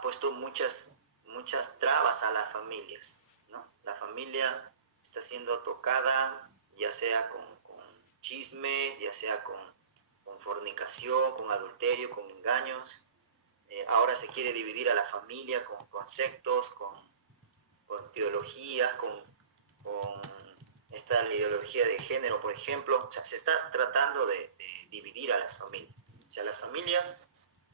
ha puesto muchas trabas a las familias, ¿no? La familia está siendo tocada, ya sea con chismes, ya sea con fornicación, con adulterio, con engaños. Ahora se quiere dividir a la familia con conceptos, con teologías, con esta ideología de género, por ejemplo. O sea, se está tratando de dividir a las familias. O sea, las familias,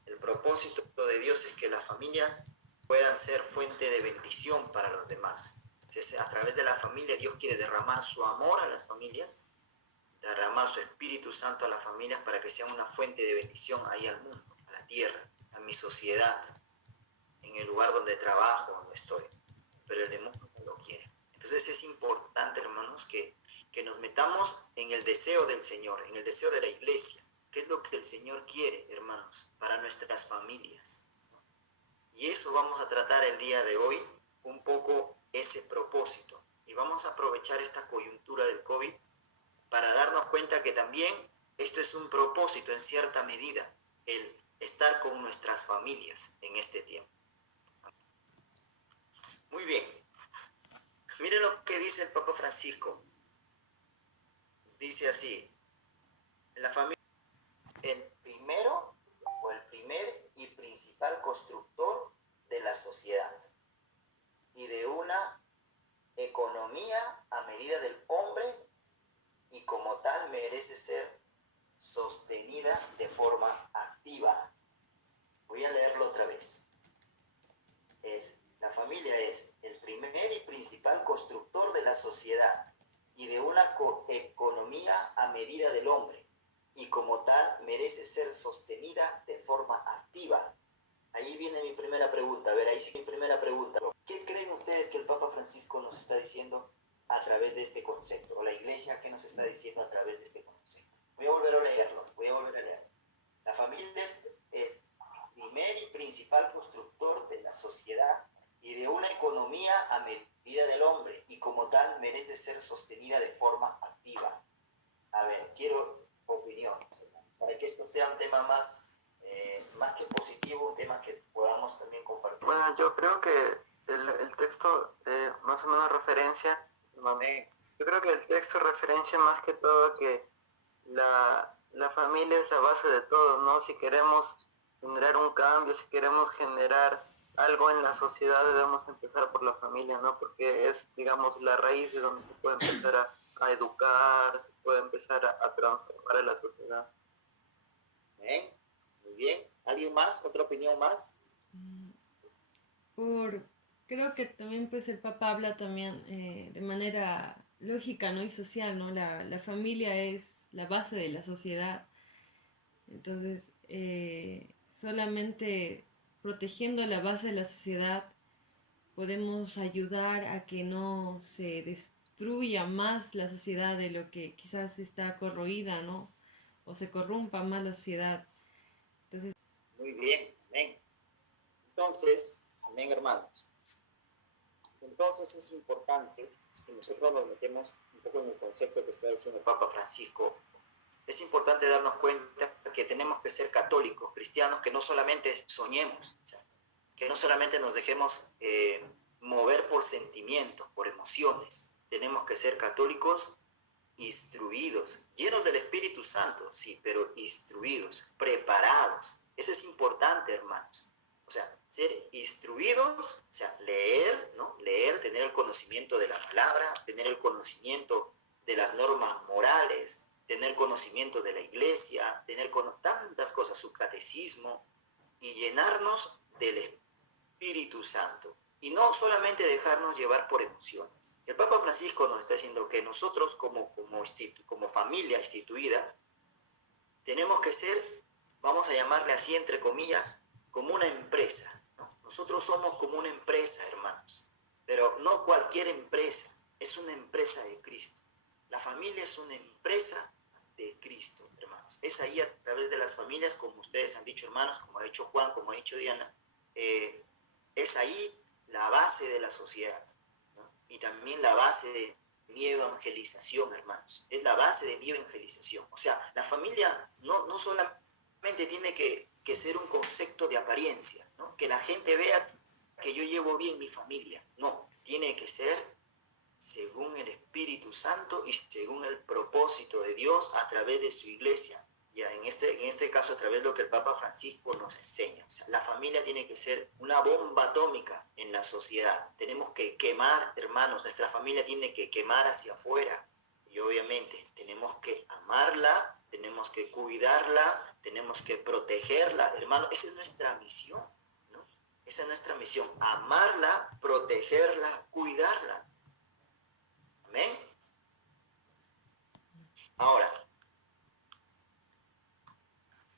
el propósito de Dios es que las familias puedan ser fuente de bendición para los demás. Entonces, a través de la familia, Dios quiere derramar su amor a las familias, derramar su Espíritu Santo a las familias para que sean una fuente de bendición ahí al mundo, a la tierra, a mi sociedad, en el lugar donde trabajo, donde estoy. Pero el demonio no lo quiere. Entonces es importante, hermanos, que nos metamos en el deseo del Señor, en el deseo de la iglesia. ¿Qué es lo que el Señor quiere, hermanos, para nuestras familias? Y eso vamos a tratar el día de hoy, un poco ese propósito. Y vamos a aprovechar esta coyuntura del COVID para darnos cuenta que también esto es un propósito en cierta medida, el estar con nuestras familias en este tiempo. Muy bien. Miren lo que dice el Papa Francisco. Dice así: la familia es el primero o el primer y principal constructor de la sociedad y de una economía a medida del hombre, y como tal merece ser sostenida de forma activa. Voy a leerlo otra vez. La familia es el primer y principal constructor de la sociedad y de una economía a medida del hombre, y como tal merece ser sostenida de forma activa. Ahí viene mi primera pregunta. A ver, ahí sí mi primera pregunta. ¿Qué creen ustedes que el Papa Francisco nos está diciendo a través de este concepto? O la Iglesia, ¿qué nos está diciendo a través de este concepto? Voy a volver a leerlo. La familia es el primer y principal constructor de la sociedad y de una economía a medida del hombre, y como tal merece ser sostenida de forma activa. A ver, quiero opiniones, para que esto sea un tema más que positivo, un tema que podamos también compartir. Bueno, yo creo que el texto más o menos referencia, yo creo que el texto referencia más que todo que la familia es la base de todo, ¿no? Si queremos generar un cambio, si queremos generar algo en la sociedad, debemos empezar por la familia, ¿no? Porque es, digamos, la raíz de donde se puede empezar a educar, se puede empezar a transformar a la sociedad. Bien, muy bien. ¿Alguien más? ¿Otra opinión más? Creo que también pues el Papa habla también de manera lógica, ¿no? Y social, ¿no? La familia es la base de la sociedad. Entonces, solamente protegiendo la base de la sociedad podemos ayudar a que no se destruya más la sociedad de lo que quizás está corroída, ¿no? O se corrompa más la sociedad. Entonces, muy bien, amén. Entonces, amén, hermanos. Entonces es importante que nosotros nos metemos un poco en el concepto que está diciendo el Papa Francisco. Es importante darnos cuenta que tenemos que ser católicos, cristianos, que no solamente soñemos, o sea, que no solamente nos dejemos mover por sentimientos, por emociones. Tenemos que ser católicos instruidos, llenos del Espíritu Santo, sí, pero instruidos, preparados. Eso es importante, hermanos. O sea, ser instruidos, o sea, leer, ¿no? Leer, tener el conocimiento de la palabra, tener el conocimiento de las normas morales, tener conocimiento de la iglesia, tener tantas cosas, su catecismo, y llenarnos del Espíritu Santo. Y no solamente dejarnos llevar por emociones. El Papa Francisco nos está diciendo que nosotros como familia instituida tenemos que ser, vamos a llamarle así entre comillas, como una empresa, ¿no? Nosotros somos como una empresa, hermanos, pero no cualquier empresa, es una empresa de Cristo. La familia es una empresa de Cristo, hermanos. Es ahí a través de las familias, como ustedes han dicho, hermanos, como ha dicho Juan, como ha dicho Diana, es ahí la base de la sociedad, ¿no? Y también la base de mi evangelización, hermanos. Es la base de mi evangelización. O sea, la familia no solamente tiene que que ser un concepto de apariencia, ¿no? Que la gente vea que yo llevo bien mi familia. No, tiene que ser según el Espíritu Santo y según el propósito de Dios a través de su iglesia. Ya en este caso, a través de lo que el Papa Francisco nos enseña. O sea, la familia tiene que ser una bomba atómica en la sociedad. Tenemos que quemar, hermanos, nuestra familia tiene que quemar hacia afuera. Y obviamente tenemos que amarla, tenemos que cuidarla, tenemos que protegerla. Hermano, esa es nuestra misión, ¿no? Esa es nuestra misión, amarla, protegerla, cuidarla. Amén. Ahora,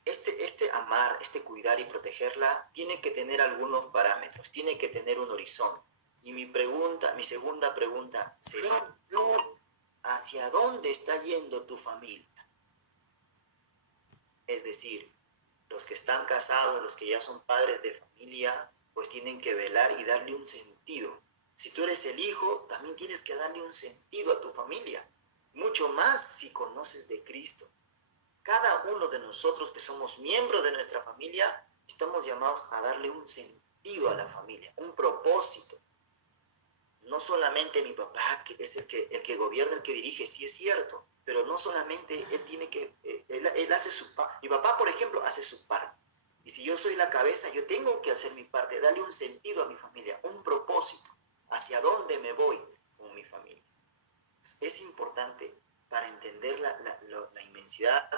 este amar, este cuidar y protegerla, tiene que tener algunos parámetros, tiene que tener un horizonte. Y mi segunda pregunta sería, ¿hacia dónde está yendo tu familia? Es decir, los que están casados, los que ya son padres de familia, pues tienen que velar y darle un sentido. Si tú eres el hijo, también tienes que darle un sentido a tu familia. Mucho más si conoces de Cristo. Cada uno de nosotros que somos miembros de nuestra familia, estamos llamados a darle un sentido a la familia, un propósito. No solamente mi papá, que es el que gobierna, el que dirige, sí es cierto, pero no solamente él tiene que, él hace su parte. Mi papá, por ejemplo, hace su parte. Y si yo soy la cabeza, yo tengo que hacer mi parte, darle un sentido a mi familia, un propósito, hacia dónde me voy con mi familia. Es importante para entender la inmensidad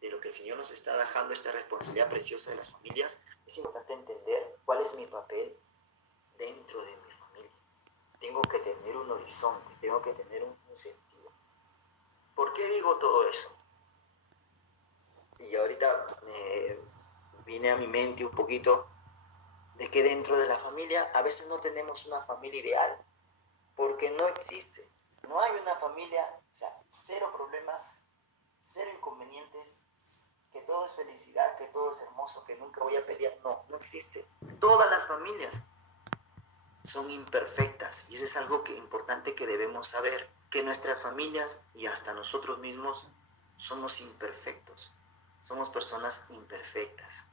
de lo que el Señor nos está dejando, esta responsabilidad preciosa de las familias. Es importante entender cuál es mi papel dentro de mi familia. Tengo que tener un horizonte, tengo que tener un sentido. ¿Por qué digo todo eso? Y ahorita viene a mi mente un poquito de que dentro de la familia a veces no tenemos una familia ideal, porque no existe. No hay una familia, o sea, cero problemas, cero inconvenientes, que todo es felicidad, que todo es hermoso, que nunca voy a pelear. No, no existe. Todas las familias son imperfectas y eso es algo importante que debemos saber, que nuestras familias y hasta nosotros mismos somos imperfectos, somos personas imperfectas.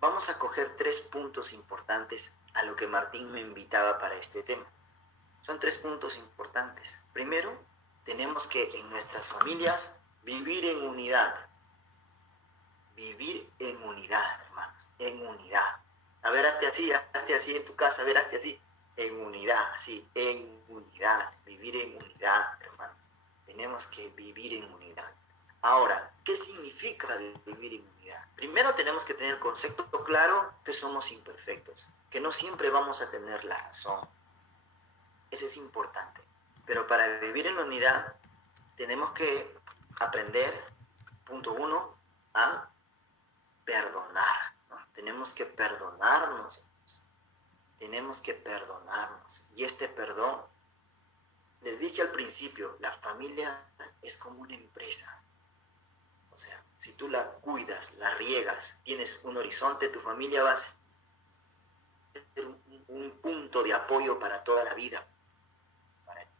Vamos a coger 3 puntos importantes a lo que Martín me invitaba para este tema. Son 3 puntos importantes. Primero, tenemos que en nuestras familias vivir en unidad. Vivir en unidad, hermanos, en unidad. A ver, hazte así en tu casa, a ver, hazte así. En unidad, así, en unidad. Vivir en unidad, hermanos. Tenemos que vivir en unidad. Ahora, ¿qué significa vivir en unidad? Primero tenemos que tener el concepto claro que somos imperfectos, que no siempre vamos a tener la razón. Eso es importante. Pero para vivir en unidad tenemos que aprender, punto 1, a perdonar, ¿no? Tenemos que perdonarnos. Tenemos que perdonarnos. Y este perdón, les dije al principio, la familia es como una empresa. O sea, si tú la cuidas, la riegas, tienes un horizonte, tu familia va a ser un punto de apoyo para toda la vida.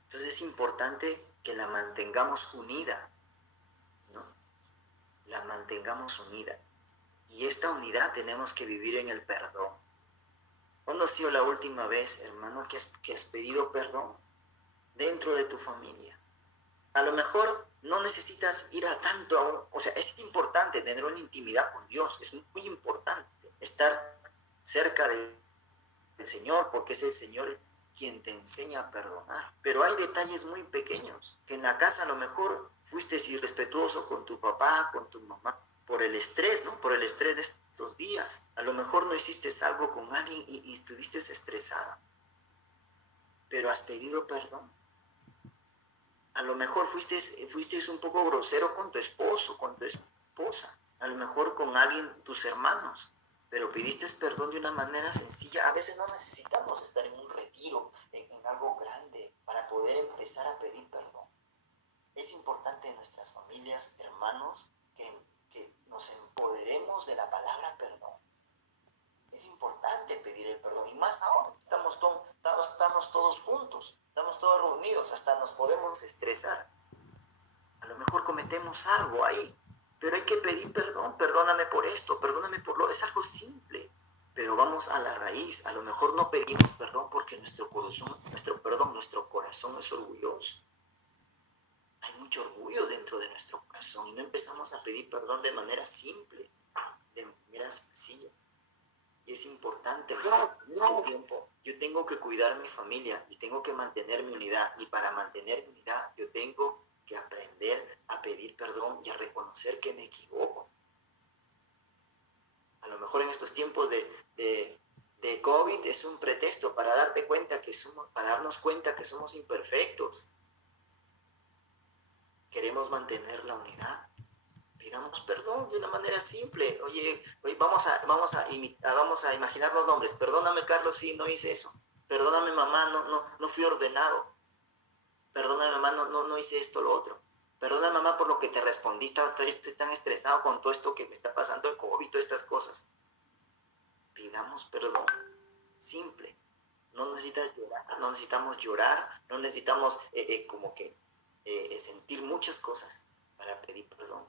Entonces es importante que la mantengamos unida, ¿no? La mantengamos unida. Y esta unidad tenemos que vivir en el perdón. ¿Cuándo ha sido la última vez, hermano, que has pedido perdón dentro de tu familia? A lo mejor no necesitas ir a tanto, o sea, es importante tener una intimidad con Dios, es muy importante estar cerca del Señor, porque es el Señor quien te enseña a perdonar. Pero hay detalles muy pequeños, que en la casa a lo mejor fuiste irrespetuoso con tu papá, con tu mamá, por el estrés, ¿no? Por el estrés de estos días. A lo mejor no hiciste algo con alguien y estuviste estresada, pero has pedido perdón. A lo mejor fuiste un poco grosero con tu esposo, con tu esposa, a lo mejor con alguien, tus hermanos, pero pidiste perdón de una manera sencilla. A veces no necesitamos estar en un retiro, en algo grande, para poder empezar a pedir perdón. Es importante en nuestras familias, hermanos, que nos empoderemos de la palabra perdón. Es importante pedir el perdón, y más ahora, estamos todos juntos, estamos todos reunidos, hasta nos podemos estresar. A lo mejor cometemos algo ahí, Pero hay que pedir perdón, perdóname por esto, perdóname por lo... Es algo simple, pero vamos a la raíz. A lo mejor no pedimos perdón porque nuestro corazón es orgulloso. Hay mucho orgullo dentro de nuestro corazón y no empezamos a pedir perdón de manera simple, de manera sencilla. Y es importante, en este tiempo, yo tengo que cuidar mi familia y tengo que mantener mi unidad. Y para mantener mi unidad, yo tengo que aprender a pedir perdón y a reconocer que me equivoco. A lo mejor en estos tiempos de COVID es un pretexto para darnos cuenta que somos imperfectos. Queremos mantener la unidad. Pidamos perdón de una manera simple. Oye, vamos a imaginarnos nombres. Perdóname, Carlos, sí, no hice eso. Perdóname, mamá, no fui ordenado. Perdóname, mamá, no hice esto, lo otro. Perdóname, mamá, por lo que te respondí. Estoy tan estresado con todo esto que me está pasando el COVID, todas estas cosas. Pidamos perdón. Simple. No necesitamos llorar, no necesitamos sentir muchas cosas para pedir perdón.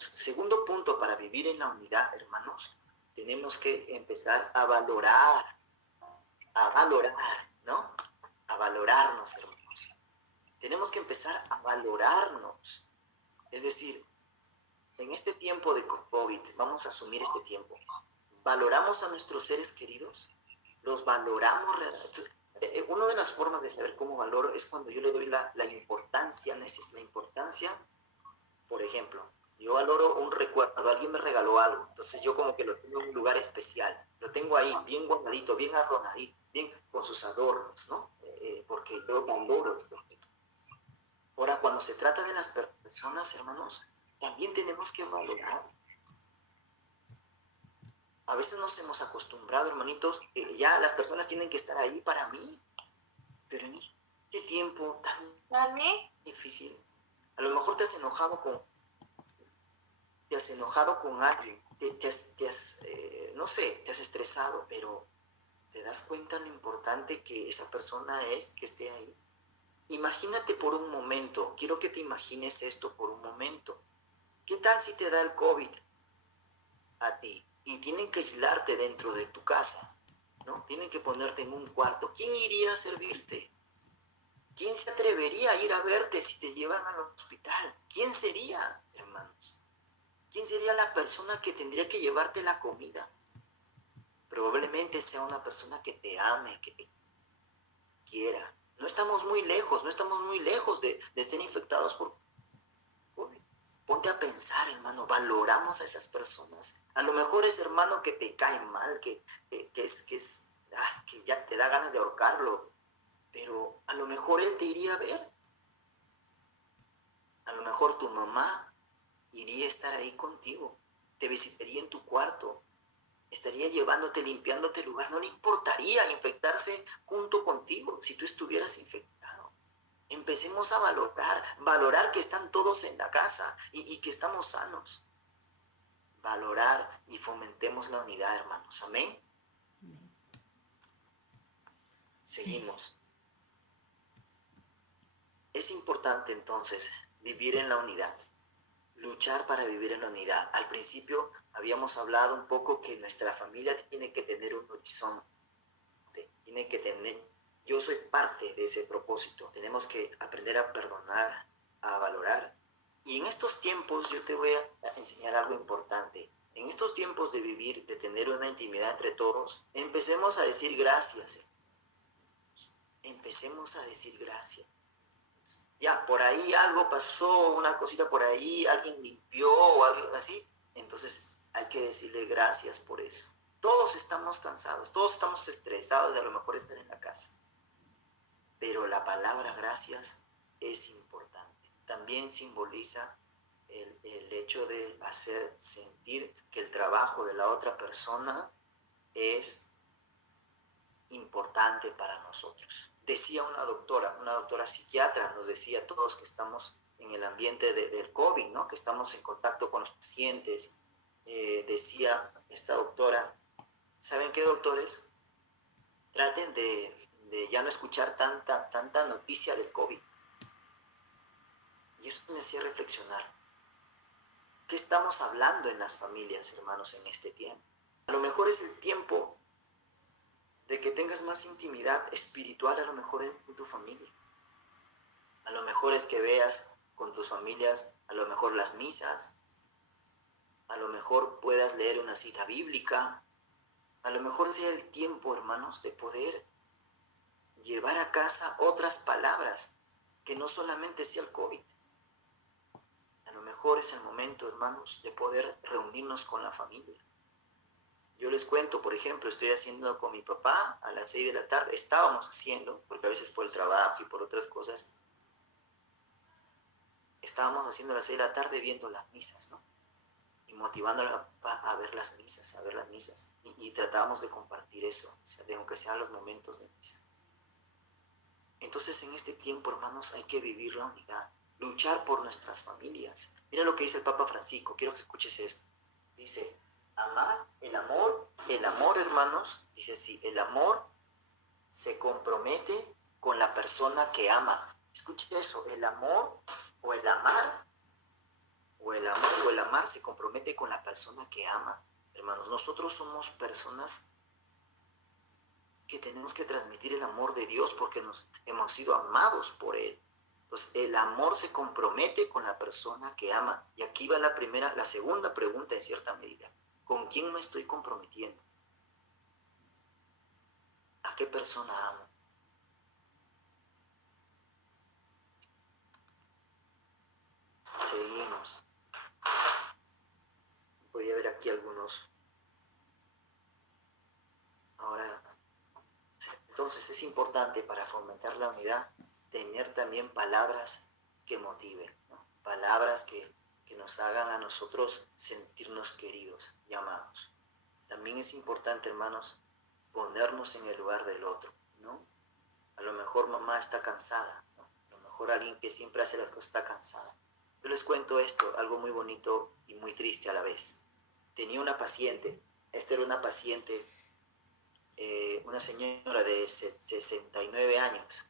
Segundo punto, para vivir en la unidad, hermanos, tenemos que empezar a valorar, ¿no? A valorarnos, hermanos. Tenemos que empezar a valorarnos. Es decir, en este tiempo de COVID, vamos a asumir este tiempo, ¿valoramos a nuestros seres queridos? ¿Los valoramos? Una de las formas de saber cómo valoro es cuando yo le doy la importancia, por ejemplo, yo valoro un recuerdo, alguien me regaló algo, entonces yo como que lo tengo en un lugar especial, lo tengo ahí bien guardadito, bien adornadito, bien con sus adornos, ¿no? Porque yo valoro esto. Ahora, cuando se trata de las personas, hermanos, también tenemos que valorar. A veces nos hemos acostumbrado, hermanitos, ya las personas tienen que estar ahí para mí, pero en este tiempo tan difícil, a lo mejor te has enojado con alguien, te has estresado, pero te das cuenta lo importante que esa persona es que esté ahí. Imagínate por un momento, quiero que te imagines esto por un momento. ¿Qué tal si te da el COVID a ti y tienen que aislarte dentro de tu casa, ¿no? Tienen que ponerte en un cuarto. ¿Quién iría a servirte? ¿Quién se atrevería a ir a verte si te llevan al hospital? ¿Quién sería, hermanos? ¿Quién sería la persona que tendría que llevarte la comida? Probablemente sea una persona que te ame, que te quiera. No estamos muy lejos de ser infectados por COVID. Ponte a pensar, hermano, valoramos a esas personas. A lo mejor ese hermano que te cae mal, que ya te da ganas de ahorcarlo, pero a lo mejor él te iría a ver. A lo mejor tu mamá iría a estar ahí contigo, te visitaría en tu cuarto, estaría llevándote, limpiándote el lugar, no le importaría infectarse junto contigo si tú estuvieras infectado. Empecemos a valorar que están todos en la casa y que estamos sanos. Valorar y fomentemos la unidad, hermanos. Amén. Seguimos. Es importante entonces vivir en la unidad. Luchar para vivir en la unidad. Al principio habíamos hablado un poco que nuestra familia tiene que tener un horizonte, yo soy parte de ese propósito. Tenemos que aprender a perdonar, a valorar. Y en estos tiempos yo te voy a enseñar algo importante. En estos tiempos de vivir, de tener una intimidad entre todos, empecemos a decir gracias. Empecemos a decir gracias. Ya, por ahí algo pasó, una cosita por ahí, alguien limpió o algo así, entonces hay que decirle gracias por eso. Todos estamos cansados, todos estamos estresados de a lo mejor estar en la casa, pero la palabra gracias es importante. También simboliza el hecho de hacer sentir que el trabajo de la otra persona es importante para nosotros. Decía una doctora psiquiatra, nos decía a todos que estamos en el ambiente del COVID, ¿no? Que estamos en contacto con los pacientes. Decía esta doctora, ¿saben qué, doctores? Traten de ya no escuchar tanta noticia del COVID. Y eso me hacía reflexionar. ¿Qué estamos hablando en las familias, hermanos, en este tiempo? A lo mejor es el tiempo de que tengas más intimidad espiritual, a lo mejor en tu familia. A lo mejor es que veas con tus familias, a lo mejor las misas, a lo mejor puedas leer una cita bíblica, a lo mejor sea el tiempo, hermanos, de poder llevar a casa otras palabras, que no solamente sea el COVID. A lo mejor es el momento, hermanos, de poder reunirnos con la familia. Yo les cuento, por ejemplo, estoy haciendo con mi papá a las 6 de la tarde, estábamos haciendo, porque a veces por el trabajo y por otras cosas, estábamos haciendo a las 6 de la tarde viendo las misas, ¿no? Y motivándolo a ver las misas, y tratábamos de compartir eso, o sea, de aunque sean los momentos de misa. Entonces, en este tiempo, hermanos, hay que vivir la unidad, luchar por nuestras familias. Mira lo que dice el Papa Francisco, quiero que escuches esto. Dice, amar, el amor, hermanos, dice así, el amor se compromete con la persona que ama. Escuche eso, el amor o el amar se compromete con la persona que ama. Hermanos, nosotros somos personas que tenemos que transmitir el amor de Dios porque hemos sido amados por Él. Entonces, el amor se compromete con la persona que ama. Y aquí va la segunda pregunta en cierta medida. ¿Con quién me estoy comprometiendo? ¿A qué persona amo? Seguimos. Voy a ver aquí algunos. Ahora, entonces es importante para fomentar la unidad tener también palabras que motiven, ¿no? Palabras que nos hagan a nosotros sentirnos queridos y amados. También es importante, hermanos, ponernos en el lugar del otro, ¿no? A lo mejor mamá está cansada, ¿no? A lo mejor alguien que siempre hace las cosas está cansada. Yo les cuento esto, algo muy bonito y muy triste a la vez. Tenía una paciente, esta era una paciente, una señora de 69 años,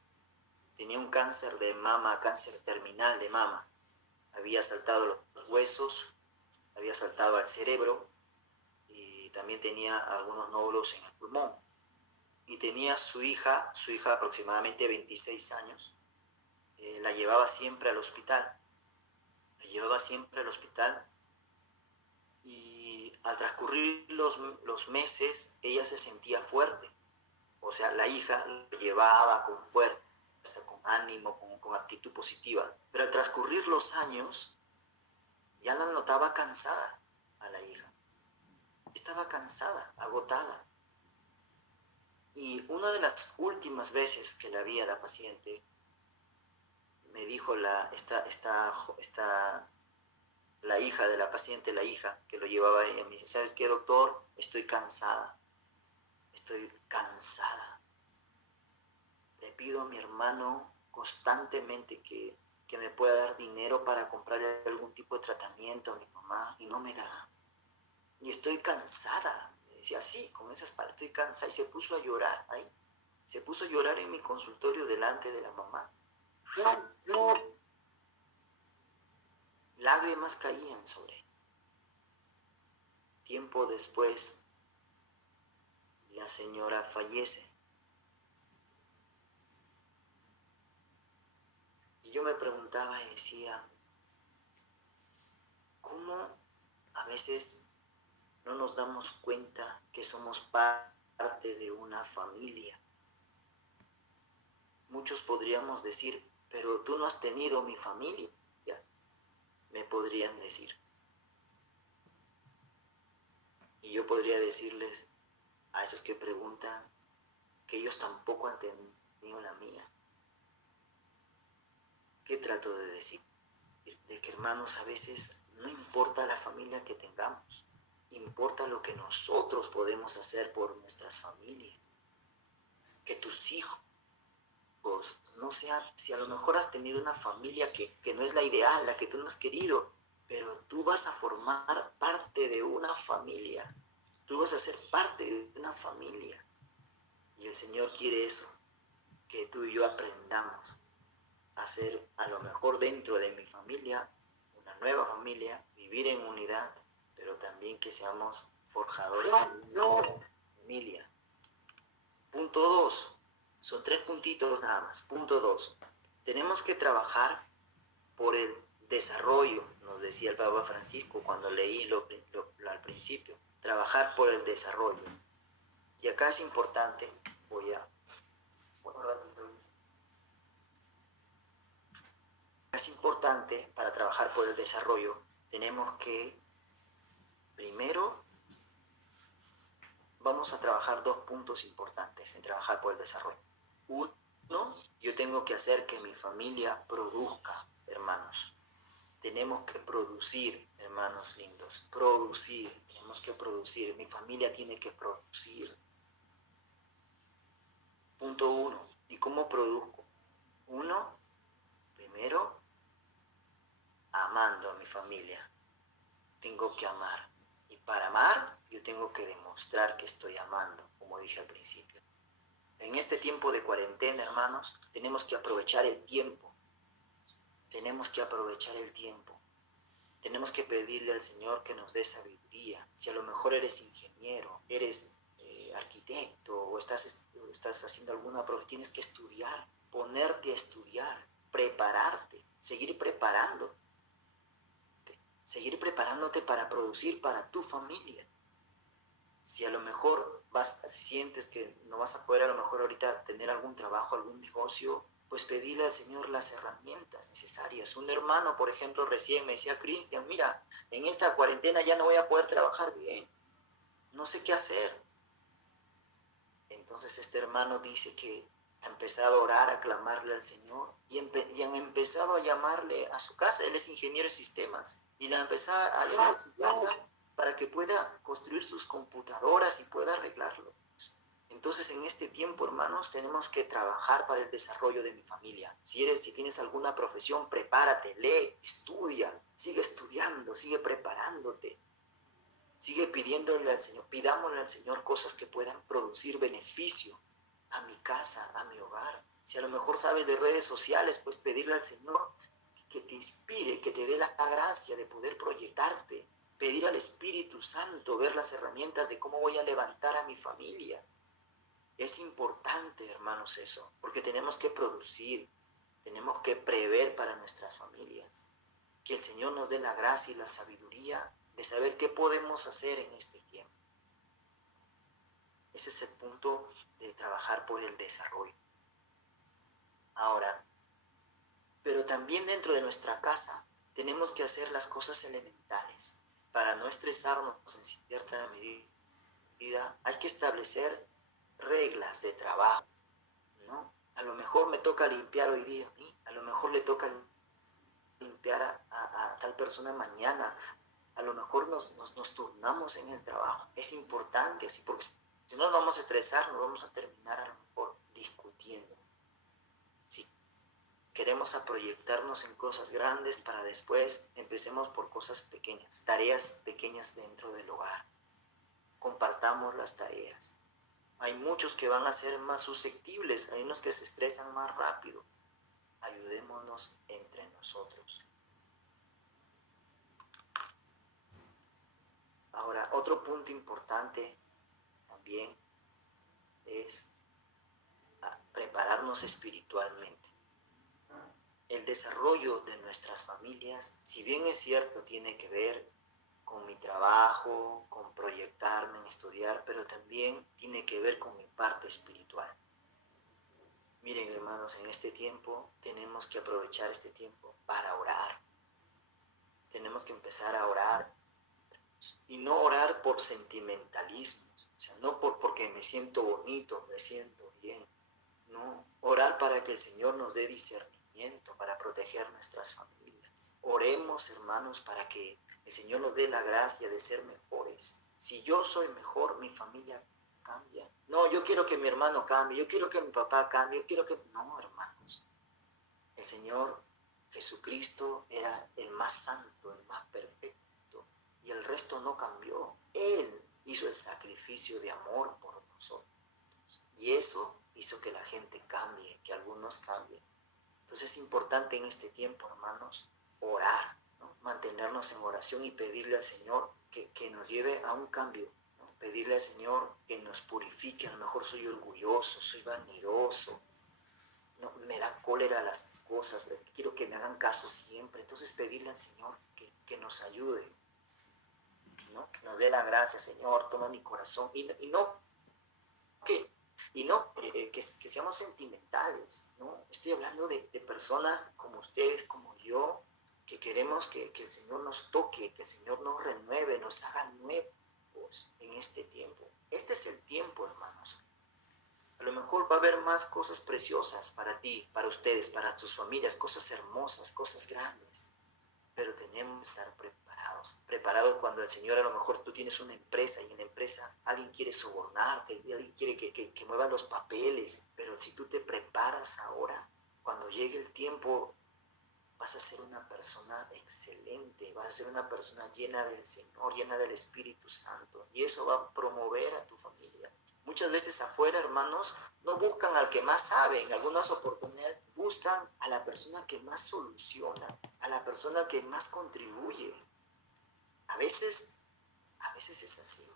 tenía un cáncer de mama, cáncer terminal de mama, había saltado los huesos, había saltado al cerebro y también tenía algunos nódulos en el pulmón. Y tenía su hija aproximadamente 26 años, la llevaba siempre al hospital, y al transcurrir los meses ella se sentía fuerte, o sea, la hija lo llevaba con fuerza, con ánimo, con actitud positiva, pero al transcurrir los años ya la notaba cansada a la hija, estaba cansada, agotada. Y una de las últimas veces que la vi a la paciente, me dijo la hija de la paciente, la hija que lo llevaba ella, me dice, ¿sabes qué, doctor? Estoy cansada. Le pido a mi hermano constantemente que me pueda dar dinero para comprarle algún tipo de tratamiento a mi mamá y no me da. Y estoy cansada. Me decía así, con esas palabras, estoy cansada. Y se puso a llorar ahí. Se puso a llorar en mi consultorio delante de la mamá. Lágrimas caían sobre él. Tiempo después, la señora fallece. Y yo me preguntaba y decía, ¿cómo a veces no nos damos cuenta que somos parte de una familia? Muchos podríamos decir, pero tú no has tenido mi familia, me podrían decir. Y yo podría decirles a esos que preguntan que ellos tampoco han tenido la mía. ¿Qué trato de decir? De que, hermanos, a veces no importa la familia que tengamos, importa lo que nosotros podemos hacer por nuestras familias. Que tus hijos, no sean, si a lo mejor has tenido una familia que no es la ideal, la que tú no has querido, pero tú vas a formar parte de una familia, tú vas a ser parte de una familia. Y el Señor quiere eso, que tú y yo aprendamos a ser, a lo mejor dentro de mi familia, una nueva familia, vivir en unidad, pero también que seamos forjadores de una familia. Punto 2. Son 3 puntitos nada más. Punto 2. Tenemos que trabajar por el desarrollo, nos decía el Papa Francisco cuando leí al principio. Trabajar por el desarrollo. Y acá es importante, es importante para trabajar por el desarrollo, tenemos que, primero, vamos a trabajar 2 puntos importantes en trabajar por el desarrollo. Uno, yo tengo que hacer que mi familia produzca, hermanos. Tenemos que producir, hermanos lindos, tenemos que producir, mi familia tiene que producir. Punto 1, ¿y cómo produzco? 1, primero, amando a mi familia. Tengo que amar. Y para amar, yo tengo que demostrar que estoy amando, como dije al principio. En este tiempo de cuarentena, hermanos, tenemos que aprovechar el tiempo. Tenemos que aprovechar el tiempo. Tenemos que pedirle al Señor que nos dé sabiduría. Si a lo mejor eres ingeniero, eres arquitecto o estás haciendo alguna profesión, tienes que estudiar, ponerte a estudiar, prepararte, seguir preparándote para producir para tu familia. Si a lo mejor sientes que no vas a poder a lo mejor ahorita tener algún trabajo, algún negocio, pues pedirle al Señor las herramientas necesarias. Un hermano, por ejemplo, recién me decía, Cristian, mira, en esta cuarentena ya no voy a poder trabajar bien, no sé qué hacer. Entonces este hermano dice que ha empezado a orar, a clamarle al Señor y han empezado a llamarle a su casa. Él es ingeniero de sistemas y la ha empezado a llamar a su casa para que pueda construir sus computadoras y pueda arreglarlo. Entonces en este tiempo, hermanos, tenemos que trabajar para el desarrollo de mi familia. Si tienes alguna profesión, prepárate, lee, estudia, sigue estudiando, sigue preparándote. Sigue pidiéndole al Señor, pidámosle al Señor cosas que puedan producir beneficio a mi casa, a mi hogar. Si a lo mejor sabes de redes sociales, pues pedirle al Señor que te inspire, que te dé la gracia de poder proyectarte. Pedir al Espíritu Santo, ver las herramientas de cómo voy a levantar a mi familia. Es importante, hermanos, eso, porque tenemos que producir, tenemos que prever para nuestras familias. Que el Señor nos dé la gracia y la sabiduría de saber qué podemos hacer en este tiempo. Ese es el punto de trabajar por el desarrollo. Ahora, pero también dentro de nuestra casa tenemos que hacer las cosas elementales. Para no estresarnos en cierta medida, hay que establecer reglas de trabajo, ¿no? A lo mejor me toca limpiar hoy día a mí, a lo mejor le toca limpiar a tal persona mañana. A lo mejor nos turnamos en el trabajo. Es importante así, porque si no nos vamos a estresar, nos vamos a terminar a lo mejor discutiendo. Si queremos proyectarnos en cosas grandes para después, empecemos por cosas pequeñas, tareas pequeñas dentro del hogar. Compartamos las tareas. Hay muchos que van a ser más susceptibles, hay unos que se estresan más rápido. Ayudémonos entre nosotros. Ahora, otro punto importante también es prepararnos espiritualmente. El desarrollo de nuestras familias, si bien es cierto, tiene que ver con mi trabajo, con proyectarme en estudiar, pero también tiene que ver con mi parte espiritual. Miren, hermanos, en este tiempo tenemos que aprovechar este tiempo para orar. Tenemos que empezar a orar. Y no orar por sentimentalismos, o sea, no porque me siento bonito, me siento bien, no, orar para que el Señor nos dé discernimiento para proteger nuestras familias. Oremos, hermanos, para que el Señor nos dé la gracia de ser mejores. Si yo soy mejor, mi familia cambia. No, yo quiero que mi hermano cambie, yo quiero que mi papá cambie, yo quiero que... No, hermanos, el Señor Jesucristo era el más santo, el más perfecto. Y el resto no cambió. Él hizo el sacrificio de amor por nosotros. Y eso hizo que la gente cambie, que algunos cambien. Entonces es importante en este tiempo, hermanos, orar. ¿no? Mantenernos en oración y pedirle al Señor que nos lleve a un cambio, ¿no? Pedirle al Señor que nos purifique. A lo mejor soy orgulloso, soy vanidoso, no, me da cólera las cosas, quiero que me hagan caso siempre. Entonces pedirle al Señor que nos ayude, ¿no? Que nos dé la gracia. Señor, toma mi corazón. Que seamos sentimentales, ¿no? Estoy hablando de personas como ustedes, como yo, que queremos que el Señor nos toque, que el Señor nos renueve, nos haga nuevos en este tiempo. Este es el tiempo, hermanos. A lo mejor va a haber más cosas preciosas para ti, para ustedes, para tus familias, cosas hermosas, cosas grandes. Pero tenemos que estar preparados cuando el Señor, a lo mejor tú tienes una empresa y en la empresa alguien quiere sobornarte, y alguien quiere que muevas los papeles, pero si tú te preparas ahora, cuando llegue el tiempo, vas a ser una persona excelente, vas a ser una persona llena del Señor, llena del Espíritu Santo, y eso va a promover a tu familia. Muchas veces afuera, hermanos, no buscan al que más sabe. En algunas oportunidades buscan a la persona que más soluciona, a la persona que más contribuye. A veces es así.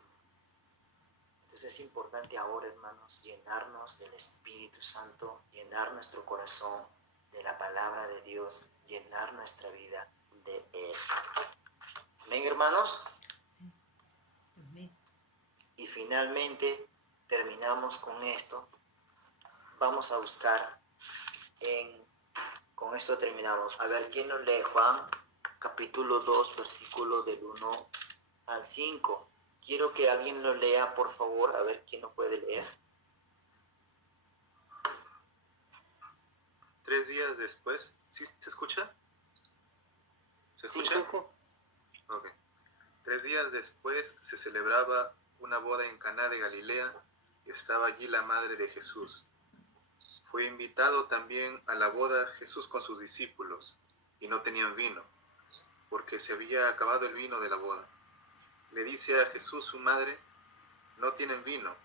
Entonces es importante ahora, hermanos, llenarnos del Espíritu Santo, llenar nuestro corazón de la palabra de Dios, llenar nuestra vida de Él. ¿Amén, hermanos? Amén. Y finalmente terminamos con esto. Vamos a buscar con esto terminamos. A ver, ¿quién nos lee? Juan, capítulo 2, versículo del 1 al 5. Quiero que alguien lo lea, por favor. A ver, ¿quién lo puede leer? 3 días después, ¿sí se escucha? ¿Se escucha? Sí. Ok. 3 días después se celebraba una boda en Caná de Galilea y estaba allí la madre de Jesús. Fue invitado también a la boda Jesús con sus discípulos y no tenían vino, porque se había acabado el vino de la boda. Le dice a Jesús su madre, no tienen vino.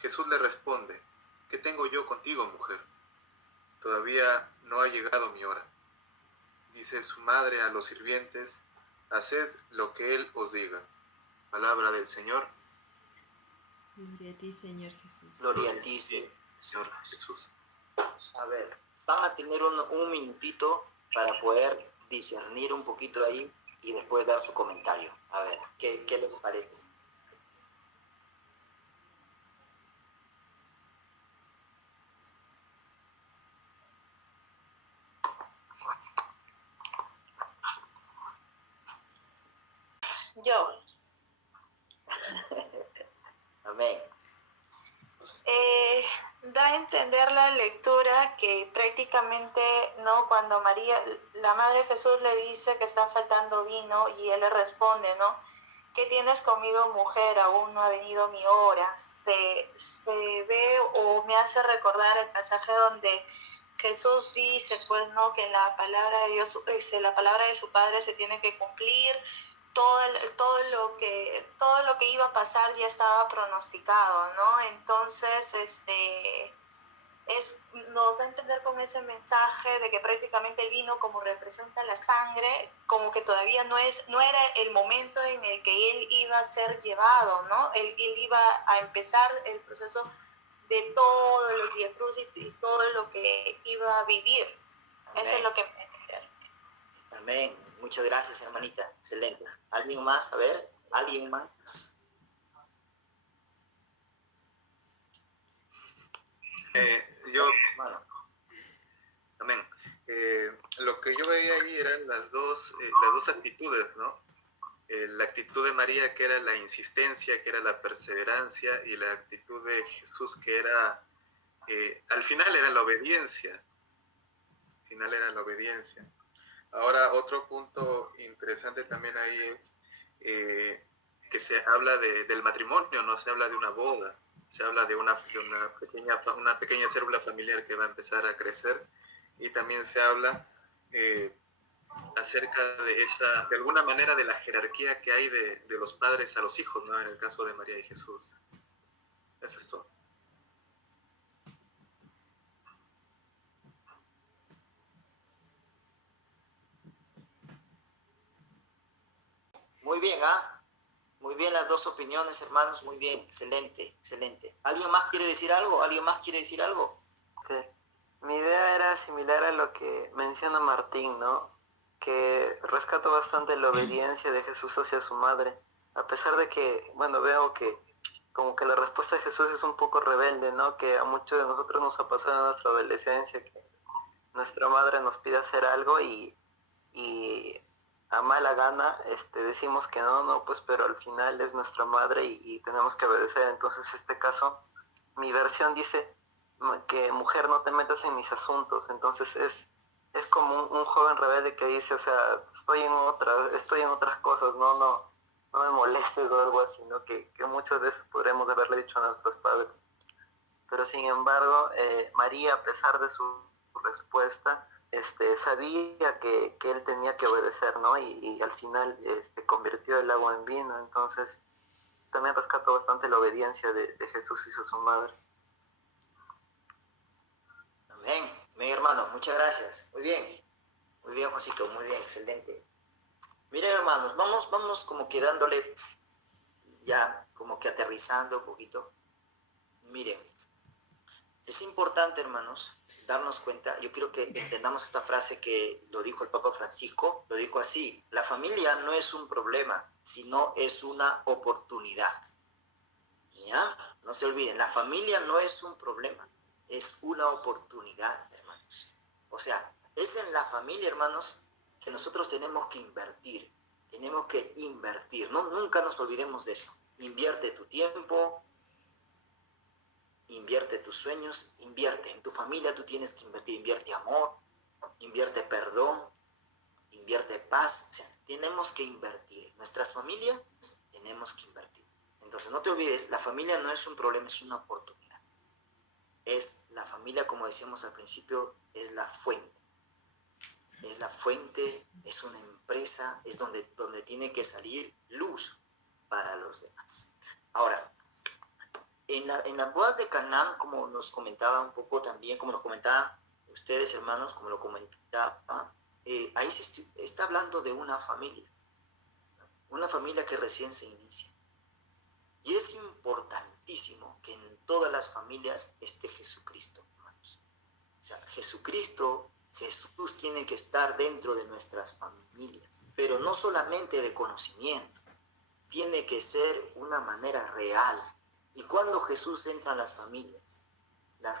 Jesús le responde, ¿qué tengo yo contigo, mujer? Todavía no ha llegado mi hora. Dice su madre a los sirvientes, haced lo que Él os diga. Palabra del Señor. Gloria a ti, Señor Jesús. Gloria a ti, Señor Jesús. A ver, van a tener un minutito para poder discernir un poquito ahí y después dar su comentario. A ver, ¿qué les parece? Yo. Amén. Da a entender la lectura que prácticamente, ¿no? Cuando María, la madre de Jesús, le dice que está faltando vino y él le responde, ¿no? ¿Qué tienes conmigo, mujer? Aún no ha venido mi hora. Se ve o me hace recordar el pasaje donde Jesús dice, pues, ¿no? Que la palabra de Dios, la palabra de su Padre se tiene que cumplir. Todo lo que iba a pasar ya estaba pronosticado, ¿no? Entonces, nos da a entender con ese mensaje de que prácticamente el vino, como representa la sangre, como que todavía no era el momento en el que él iba a ser llevado, ¿no? Él iba a empezar el proceso de todo los Vía Crucis y todo lo que iba a vivir. Amén. Eso es lo que me entender. Amén. Muchas gracias, hermanita. Excelente. ¿Alguien más? A ver, ¿alguien más? Bueno. Amén. Lo que yo veía ahí eran las dos actitudes, ¿no? La actitud de María, que era la insistencia, que era la perseverancia, y la actitud de Jesús, que era, al final era la obediencia. Ahora, otro punto interesante también ahí es que se habla del matrimonio, no se habla de una boda, se habla de una pequeña célula familiar que va a empezar a crecer, y también se habla acerca de alguna manera, de la jerarquía que hay de los padres a los hijos, ¿no? En el caso de María y Jesús. Eso es todo. Muy bien, ¿ah? Muy bien las dos opiniones, hermanos. Muy bien, excelente, excelente. ¿Alguien más quiere decir algo? ¿Alguien más quiere decir algo? Sí. Mi idea era similar a lo que menciona Martín, ¿no? Que rescato bastante la obediencia de Jesús hacia su madre, a pesar de que, bueno, veo que como que la respuesta de Jesús es un poco rebelde, ¿no? Que a muchos de nosotros nos ha pasado en nuestra adolescencia, que nuestra madre nos pide hacer algo y a mala gana decimos que no, no, pues pero al final es nuestra madre y tenemos que obedecer. Entonces, en este caso, mi versión dice que mujer no te metas en mis asuntos. Entonces es como un joven rebelde que dice, o sea, estoy en otras cosas, no me molestes o algo así, ¿no? Que muchas veces podremos haberle dicho a nuestros padres. Pero sin embargo, María, a pesar de su respuesta, sabía que él tenía que obedecer, ¿no? Y al final convirtió el agua en vino. Entonces, también rescato bastante la obediencia de Jesús y a su madre. Amén, amén, hermano. Muchas gracias. Muy bien, Josito, muy bien, excelente. Miren, hermanos, vamos como que dándole ya, como que aterrizando un poquito. Miren, es importante, hermanos, darnos cuenta. Yo quiero que entendamos esta frase que lo dijo el Papa Francisco. Lo dijo así: la familia no es un problema, sino es una oportunidad. ¿Ya? No se olviden, la familia no es un problema, es una oportunidad, hermanos. O sea, es en la familia, hermanos, que nosotros tenemos que invertir. Tenemos que invertir. No, nunca nos olvidemos de eso. Invierte tu tiempo, invierte tus sueños, invierte. En tu familia tú tienes que invertir. Invierte amor, invierte perdón, invierte paz. O sea, tenemos que invertir. Nuestras familias tenemos que invertir. Entonces, no te olvides, la familia no es un problema, es una oportunidad. Es la familia, como decíamos al principio, es la fuente. Es la fuente, es una empresa, es donde tiene que salir luz para los demás. Ahora, en las bodas de Canaán, como nos comentaba un poco también, como nos comentaban ustedes, hermanos, como lo comentaba, ahí se está hablando de una familia que recién se inicia. Y es importantísimo que en todas las familias esté Jesucristo, hermanos. O sea, Jesús tiene que estar dentro de nuestras familias, pero no solamente de conocimiento, tiene que ser una manera real. ¿Y cuando Jesús entra en las familias?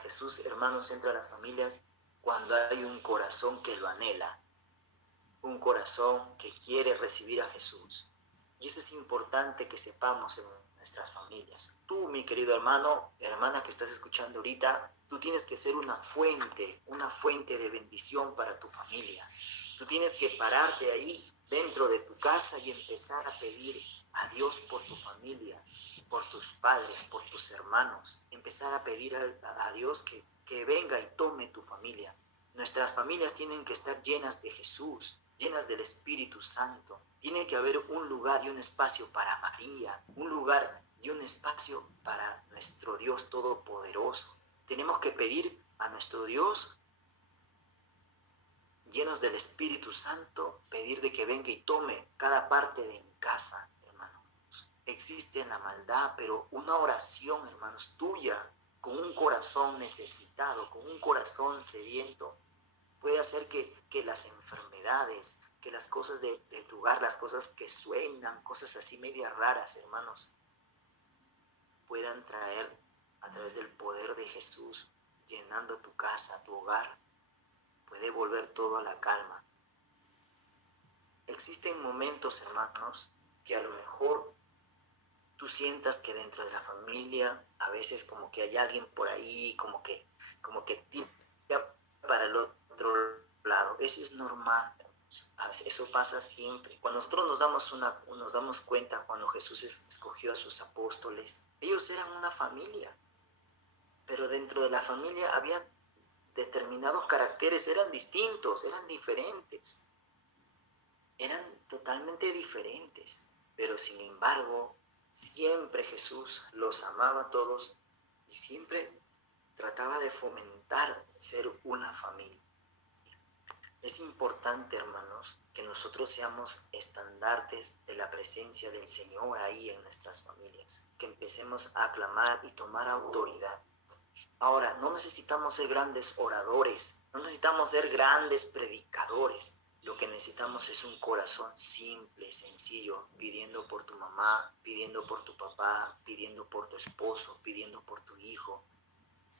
Jesús, hermanos, entra a las familias cuando hay un corazón que lo anhela, un corazón que quiere recibir a Jesús. Y eso es importante que sepamos en nuestras familias. Tú, mi querido hermano, hermana que estás escuchando ahorita, tú tienes que ser una fuente de bendición para tu familia. Tú tienes que pararte ahí dentro de tu casa y empezar a pedir a Dios por tu familia, por tus padres, por tus hermanos. Empezar a pedir a Dios que venga y tome tu familia. Nuestras familias tienen que estar llenas de Jesús, llenas del Espíritu Santo. Tiene que haber un lugar y un espacio para María, un lugar y un espacio para nuestro Dios Todopoderoso. Tenemos que pedir a nuestro Dios, llenos del Espíritu Santo, pedir de que venga y tome cada parte de mi casa, hermanos. Existe la maldad, pero una oración, hermanos, tuya, con un corazón necesitado, con un corazón sediento, puede hacer que las enfermedades, que las cosas de tu hogar, las cosas que suenan, cosas así medias raras, hermanos, puedan traer a través del poder de Jesús, llenando tu casa, tu hogar, puede volver todo a la calma. Existen momentos, hermanos, que a lo mejor tú sientas que dentro de la familia a veces como que hay alguien por ahí, como que tira para el otro lado. Eso es normal. Eso pasa siempre. Cuando nosotros nos damos cuenta, cuando Jesús escogió a sus apóstoles, ellos eran una familia, pero dentro de la familia había determinados caracteres, eran distintos, eran diferentes, eran totalmente diferentes, pero sin embargo, siempre Jesús los amaba a todos y siempre trataba de fomentar ser una familia. Es importante, hermanos, que nosotros seamos estandartes de la presencia del Señor ahí en nuestras familias, que empecemos a aclamar y tomar autoridad. Ahora, no necesitamos ser grandes oradores, no necesitamos ser grandes predicadores. Lo que necesitamos es un corazón simple, sencillo, pidiendo por tu mamá, pidiendo por tu papá, pidiendo por tu esposo, pidiendo por tu hijo.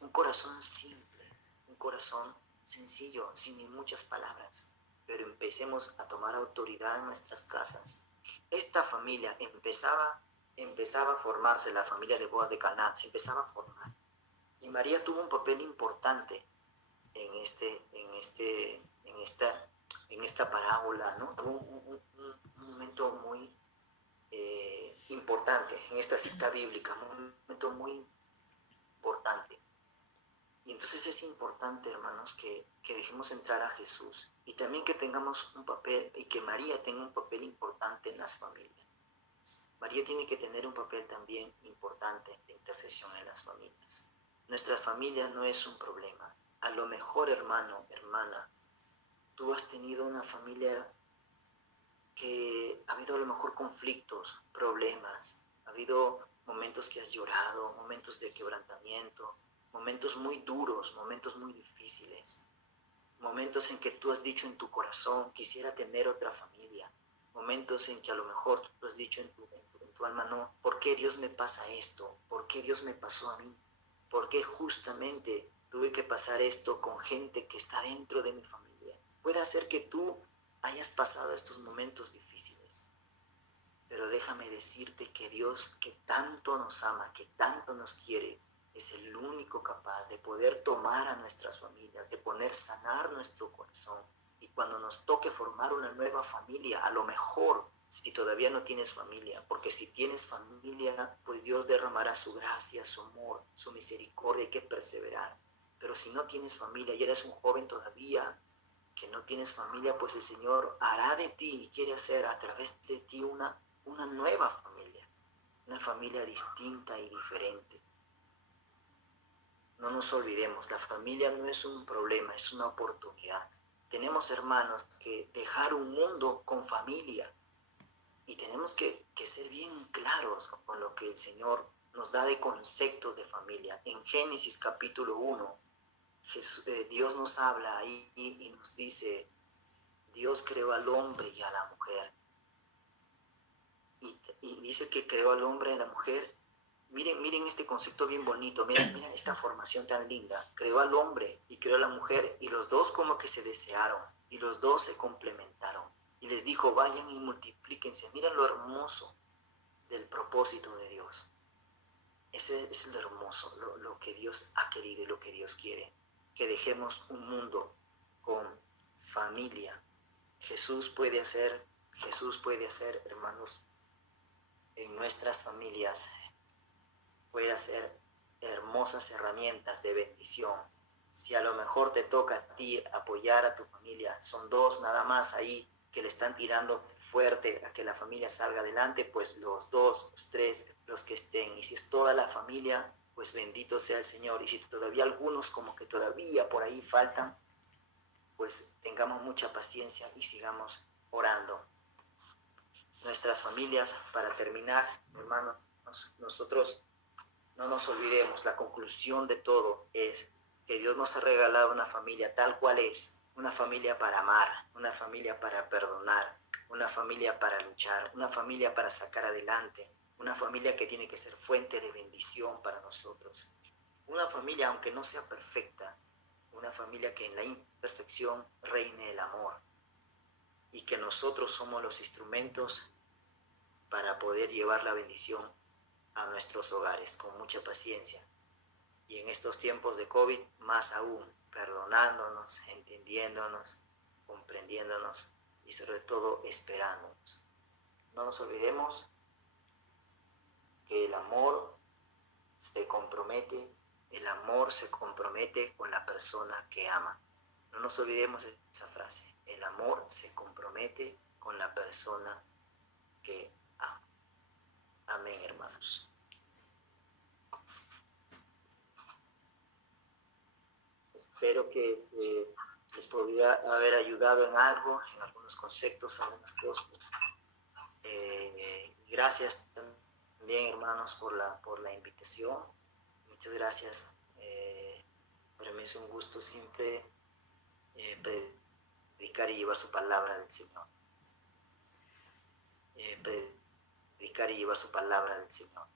Un corazón simple, un corazón sencillo, sin muchas palabras. Pero empecemos a tomar autoridad en nuestras casas. Esta familia empezaba a formarse, la familia de Boaz de Canaán, se empezaba a formar. Y María tuvo un papel importante en esta parábola, ¿no? Tuvo un momento muy importante en esta cita bíblica, un momento muy importante. Y entonces es importante, hermanos, que dejemos entrar a Jesús y también que tengamos un papel y que María tenga un papel importante en las familias. María tiene que tener un papel también importante de intercesión en las familias. Nuestra familia no es un problema. A lo mejor, hermano, hermana, tú has tenido una familia que ha habido a lo mejor conflictos, problemas, ha habido momentos que has llorado, momentos de quebrantamiento, momentos muy duros, momentos muy difíciles, momentos en que tú has dicho en tu corazón, quisiera tener otra familia, momentos en que a lo mejor tú has dicho en tu alma, no, ¿por qué Dios me pasa esto? ¿Por qué Dios me pasó a mí? ¿Por qué justamente tuve que pasar esto con gente que está dentro de mi familia? Puede ser que tú hayas pasado estos momentos difíciles, pero déjame decirte que Dios, que tanto nos ama, que tanto nos quiere, es el único capaz de poder tomar a nuestras familias, de poder sanar nuestro corazón. Y cuando nos toque formar una nueva familia, a lo mejor, si todavía no tienes familia, porque si tienes familia, pues Dios derramará su gracia, su amor, su misericordia, hay que perseverar. Pero si no tienes familia y eres un joven todavía, que no tienes familia, pues el Señor hará de ti y quiere hacer a través de ti una nueva familia, una familia distinta y diferente. No nos olvidemos, la familia no es un problema, es una oportunidad. Tenemos, hermanos, que dejar un mundo con familia y tenemos que ser bien claros con lo que el Señor nos da de conceptos de familia. En Génesis capítulo 1, Dios nos habla ahí y nos dice, Dios creó al hombre y a la mujer. Y dice que creó al hombre y a la mujer. Miren este concepto bien bonito, miren esta formación tan linda. Creó al hombre y creó a la mujer y los dos como que se desearon y los dos se complementaron. Y les dijo, vayan y multiplíquense. Miren lo hermoso del propósito de Dios. Ese es lo hermoso, lo que Dios ha querido y lo que Dios quiere. Que dejemos un mundo con familia. Jesús puede hacer, hermanos, en nuestras familias, puede hacer hermosas herramientas de bendición. Si a lo mejor te toca a ti apoyar a tu familia, son dos nada más ahí que le están tirando fuerte a que la familia salga adelante, pues los dos, los tres, los que estén. Y si es toda la familia, pues bendito sea el Señor. Y si todavía algunos como que todavía por ahí faltan, pues tengamos mucha paciencia y sigamos orando. Nuestras familias, para terminar, hermanos, nosotros no nos olvidemos, la conclusión de todo es que Dios nos ha regalado una familia tal cual es, una familia para amar, una familia para perdonar, una familia para luchar, una familia para sacar adelante, una familia que tiene que ser fuente de bendición para nosotros. Una familia, aunque no sea perfecta, una familia que en la imperfección reine el amor y que nosotros somos los instrumentos para poder llevar la bendición a nuestros hogares con mucha paciencia. Y en estos tiempos de COVID, más aún, perdonándonos, entendiéndonos, comprendiéndonos y sobre todo esperándonos. No nos olvidemos que el amor se compromete con la persona que ama. No nos olvidemos de esa frase. El amor se compromete con la persona que ama. Amén, hermanos. Espero que les podría haber ayudado en algo, en algunos conceptos, algunas cosas. Gracias también, hermanos, por la invitación. Muchas gracias. Para mí es un gusto siempre predicar y llevar su palabra del Señor. Predicar y llevar su palabra del Señor.